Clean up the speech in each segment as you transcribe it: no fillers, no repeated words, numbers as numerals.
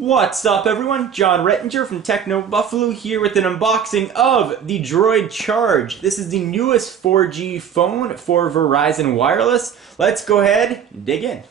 What's up everyone? John Rettinger from Techno Buffalo here with an unboxing of the Droid Charge. This is the newest 4G phone for Verizon Wireless. Let's go ahead and dig in.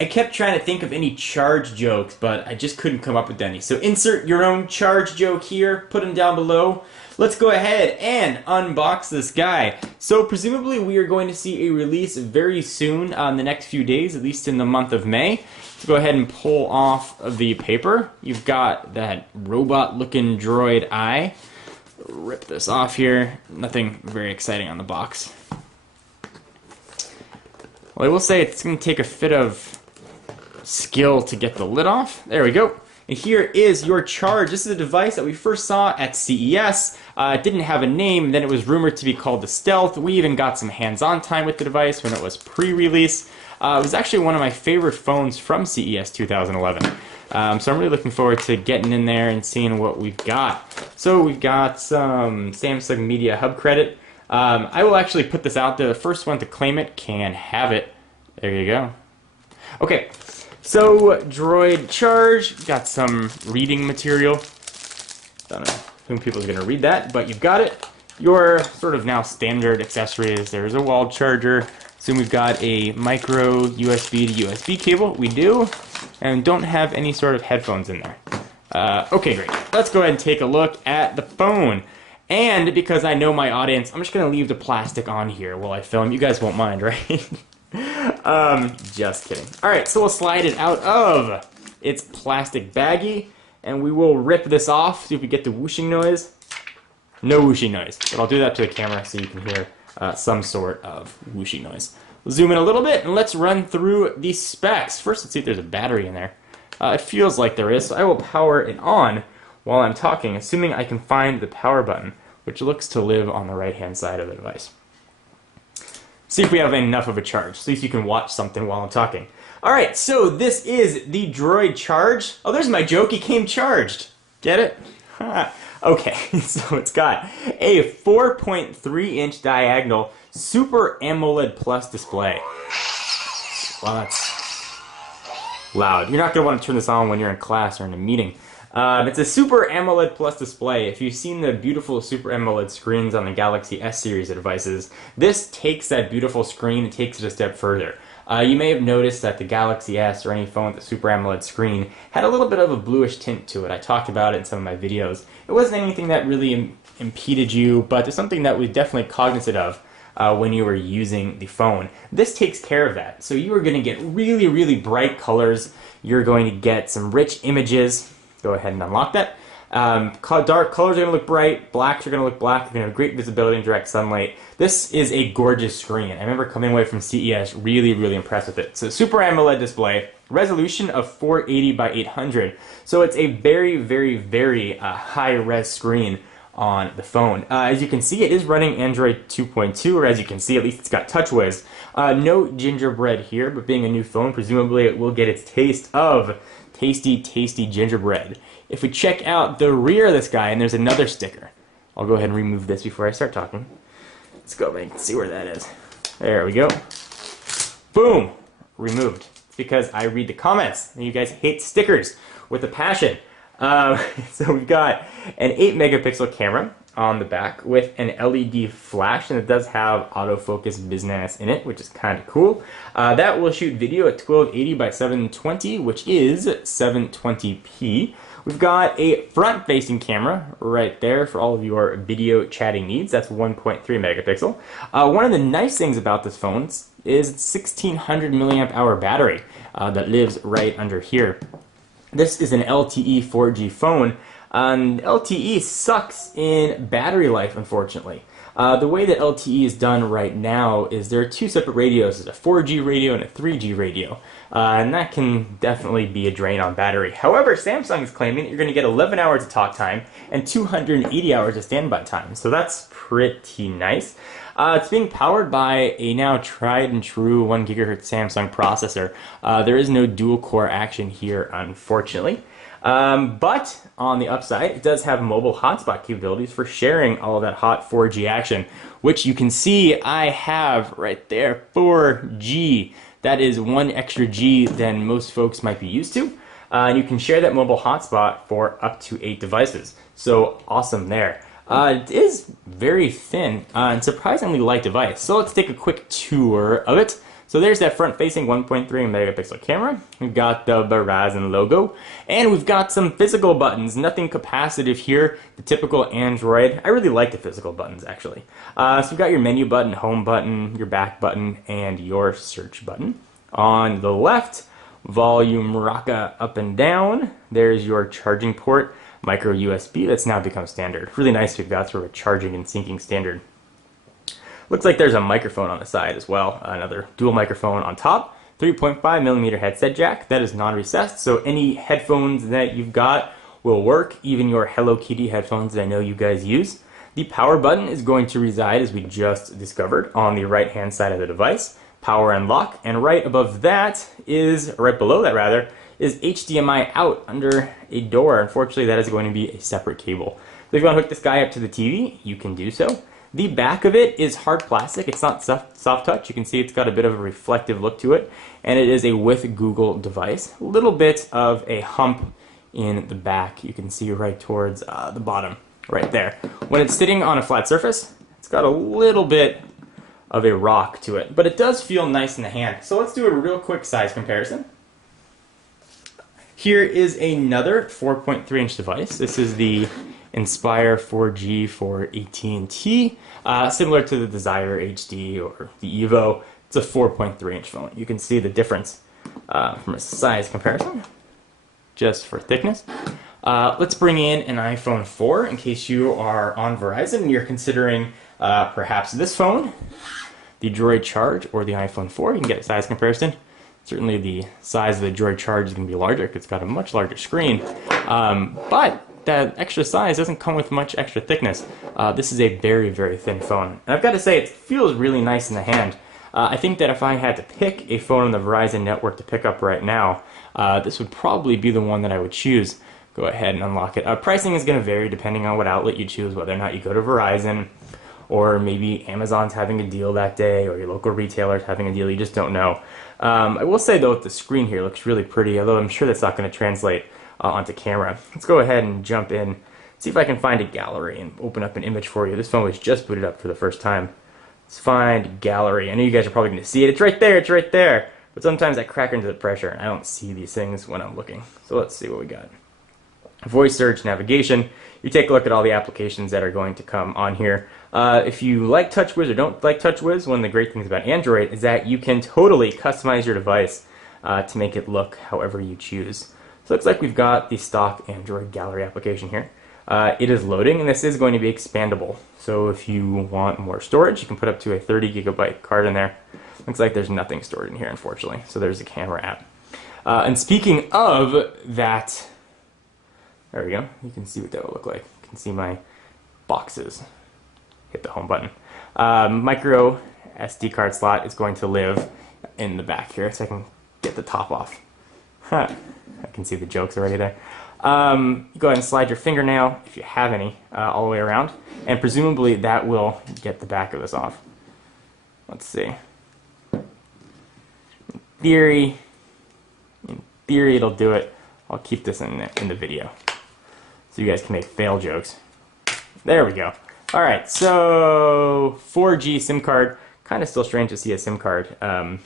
I kept trying to think of any charge jokes, but I just couldn't come up with any. So insert your own charge joke here, put them down below. Let's go ahead and unbox this guy. So presumably we are going to see a release very soon in the next few days, at least in the month of May. So go ahead and pull off the paper. You've got that robot looking droid eye. Rip this off here. Nothing very exciting on the box. Well, I will say it's going to take a fit of skill to get the lid off. There we go. And here is your charge. This is a device that we first saw at CES. It didn't have a name, then it was rumored to be called the Stealth. We even got some hands-on time with the device when it was pre-release. It was actually one of my favorite phones from CES 2011. So I'm really looking forward to getting in there and seeing what we've got. So we've got some Samsung Media Hub credit. I will actually put this out there. The first one to claim it can have it. There you go. Okay. So, Droid Charge, got some reading material. Don't know who people's going to read that, but you've got it. Your sort of now standard accessories, there's a wall charger. So we've got a micro USB to USB cable. We do, and don't have any sort of headphones in there. Okay, great. Let's go ahead and take a look at the phone. And because I know my audience, I'm just going to leave the plastic on here while I film. You guys won't mind, right? Just kidding. Alright, so we'll slide it out of its plastic baggie, and we will rip this off, see if we get the whooshing noise. No whooshing noise, but I'll do that to the camera so you can hear some sort of whooshing noise. We'll zoom in a little bit, and let's run through the specs. First, let's see if there's a battery in there. It feels like there is, so I will power it on while I'm talking, assuming I can find the power button, which looks to live on the right-hand side of the device. See if we have enough of a charge. See if you can watch something while I'm talking. Alright, so this is the Droid Charge. Oh, there's my joke. He came charged. Get it? Okay, so it's got a 4.3-inch diagonal Super AMOLED Plus display. Wow, that's loud. You're not going to want to turn this on when you're in class or in a meeting. It's a Super AMOLED Plus display. If you've seen the beautiful Super AMOLED screens on the Galaxy S series of devices, this takes that beautiful screen and takes it a step further. You may have noticed that the Galaxy S or any phone with a Super AMOLED screen had a little bit of a bluish tint to it. I talked about it in some of my videos. It wasn't anything that really impeded you, but it's something that was definitely cognizant of when you were using the phone. This takes care of that. So you are going to get really, really bright colors. You're going to get some rich images. Go ahead and unlock that. Dark colors are going to look bright, blacks are going to look black, you're going to have great visibility in direct sunlight. This is a gorgeous screen. I remember coming away from CES really, really impressed with it. So Super AMOLED display, resolution of 480 by 800. So it's a very, very, very high-res screen on the phone. As you can see, it is running Android 2.2, or as you can see, at least it's got TouchWiz. No gingerbread here, but being a new phone, presumably it will get its taste of tasty, tasty gingerbread. If we check out the rear of this guy, and there's another sticker. I'll go ahead and remove this before I start talking. Let's go and see where that is. There we go. Boom! Removed. It's because I read the comments, and you guys hate stickers with a passion. So we've got an 8-megapixel camera on the back with an LED flash, and it does have autofocus business in it, which is kind of cool. That will shoot video at 1280 by 720, which is 720p. We've got a front-facing camera right there for all of your video chatting needs. That's 1.3 megapixel. One of the nice things about this phone is its 1600 milliamp hour battery that lives right under here. This is an LTE 4G phone. LTE sucks in battery life, unfortunately. The way that LTE is done right now is there are two separate radios. There's a 4G radio and a 3G radio. And that can definitely be a drain on battery. However, Samsung is claiming that you're going to get 11 hours of talk time and 280 hours of standby time. So that's pretty nice. It's being powered by a now tried and true 1 gigahertz Samsung processor. There is no dual core action here, unfortunately. But on the upside, it does have mobile hotspot capabilities for sharing all of that hot 4G action, which you can see I have right there, 4G. That is one extra G than most folks might be used to. And you can share that mobile hotspot for up to 8 devices. So awesome there. It is very thin and surprisingly light device. So let's take a quick tour of it. So there's that front-facing 1.3 megapixel camera. We've got the Verizon logo, and we've got some physical buttons. Nothing capacitive here, the typical Android. I really like the physical buttons, actually. So we've got your menu button, home button, your back button, and your search button. On the left, volume rocker up and down. There's your charging port, micro USB. That's now become standard. Really nice we've got sort of a charging and syncing standard. Looks like there's a microphone on the side as well, another dual microphone on top, 3.5 millimeter headset jack, that is non-recessed, so any headphones that you've got will work, even your Hello Kitty headphones that I know you guys use. The power button is going to reside, as we just discovered, on the right hand side of the device, power and lock, and right above that is, right below that rather, is HDMI out under a door. Unfortunately, that is going to be a separate cable. So if you want to hook this guy up to the TV, you can do so. The back of it is hard plastic. It's not soft touch. You can see it's got a bit of a reflective look to it, and it is a with Google device. A little bit of a hump in the back. You can see right towards the bottom, right there. When it's sitting on a flat surface, it's got a little bit of a rock to it, but it does feel nice in the hand. So let's do a real quick size comparison. Here is another 4.3-inch device. This is the Inspire 4G for AT&T, similar to the Desire HD or the Evo. It's a 4.3-inch phone. You can see the difference from a size comparison, just for thickness. Let's bring in an iPhone 4 in case you are on Verizon and you're considering perhaps this phone, the Droid Charge, or the iPhone 4. You can get a size comparison. Certainly the size of the Droid Charge is going to be larger because it's got a much larger screen, but that extra size doesn't come with much extra thickness. This is a very, very thin phone. And I've got to say, it feels really nice in the hand. I think that if I had to pick a phone on the Verizon network to pick up right now, this would probably be the one that I would choose. Go ahead and unlock it. Pricing is going to vary depending on what outlet you choose, whether or not you go to Verizon, or maybe Amazon's having a deal that day, or your local retailer's having a deal. You just don't know. I will say, though, the screen here looks really pretty, although I'm sure that's not going to translate onto camera. Let's go ahead and jump in, see if I can find a gallery and open up an image for you. This phone was just booted up for the first time. Let's find gallery. I know you guys are probably going to see it. It's right there, it's right there. But sometimes I crack into the pressure and I don't see these things when I'm looking. So let's see what we got. Voice search, navigation. You take a look at all the applications that are going to come on here. If you like TouchWiz or don't like TouchWiz, one of the great things about Android is that you can totally customize your device to make it look however you choose. So it looks like we've got the stock Android gallery application here. It is loading, and this is going to be expandable. So if you want more storage, you can put up to a 30 gigabyte card in there. Looks like there's nothing stored in here, unfortunately. So there's the camera app. And speaking of that, there we go. You can see what that will look like. You can see my boxes. Hit the home button. Micro SD card slot is going to live in the back here, so I can get the top off. I can see the jokes already there. You go ahead and slide your fingernail, if you have any, all the way around, and presumably that will get the back of this off. Let's see. In theory it'll do it. I'll keep this in the video so you guys can make fail jokes. There we go. Alright, so 4G SIM card. Kind of still strange to see a SIM card on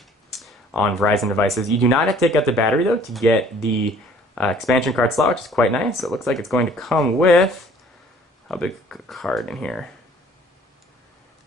Verizon devices. You do not have to take out the battery, though, to get the expansion card slot, which is quite nice. It looks like it's going to come with, how big a card in here?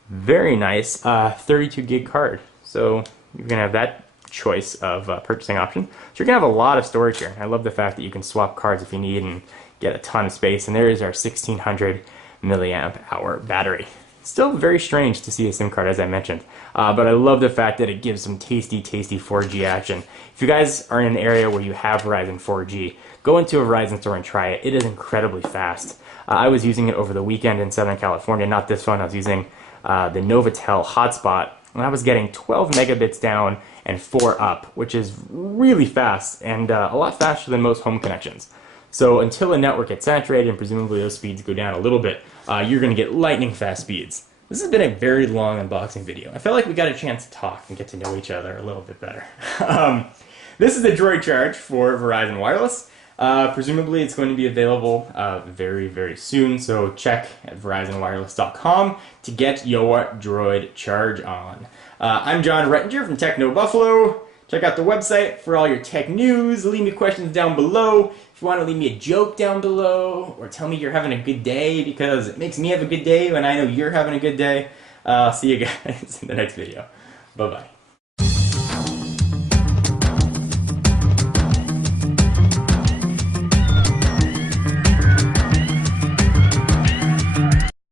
Very nice, 32 gig card. So you're going to have that choice of purchasing option. So you're going to have a lot of storage here. I love the fact that you can swap cards if you need and get a ton of space. And there is our 1600 milliamp hour battery. Still very strange to see a SIM card, as I mentioned, but I love the fact that it gives some tasty 4G action. If you guys are in an area where you have Verizon 4G, go into a Verizon store and try it. It is incredibly fast. I was using it over the weekend in Southern California, not this phone. I was using the Novatel hotspot, and I was getting 12 megabits down and 4 up, which is really fast and a lot faster than most home connections. So until the network gets saturated and presumably those speeds go down a little bit, you're going to get lightning fast speeds. This has been a very long unboxing video. I felt like we got a chance to talk and get to know each other a little bit better. This is the Droid charge for Verizon Wireless. Presumably it's going to be available very, very soon, so check at verizonwireless.com to get your Droid charge on. I'm John Rettinger from Techno Buffalo. Check out the website for all your tech news. Leave me questions down below. If you want to leave me a joke down below, or tell me you're having a good day, because it makes me have a good day when I know you're having a good day. I'll see you guys in the next video. Bye-bye.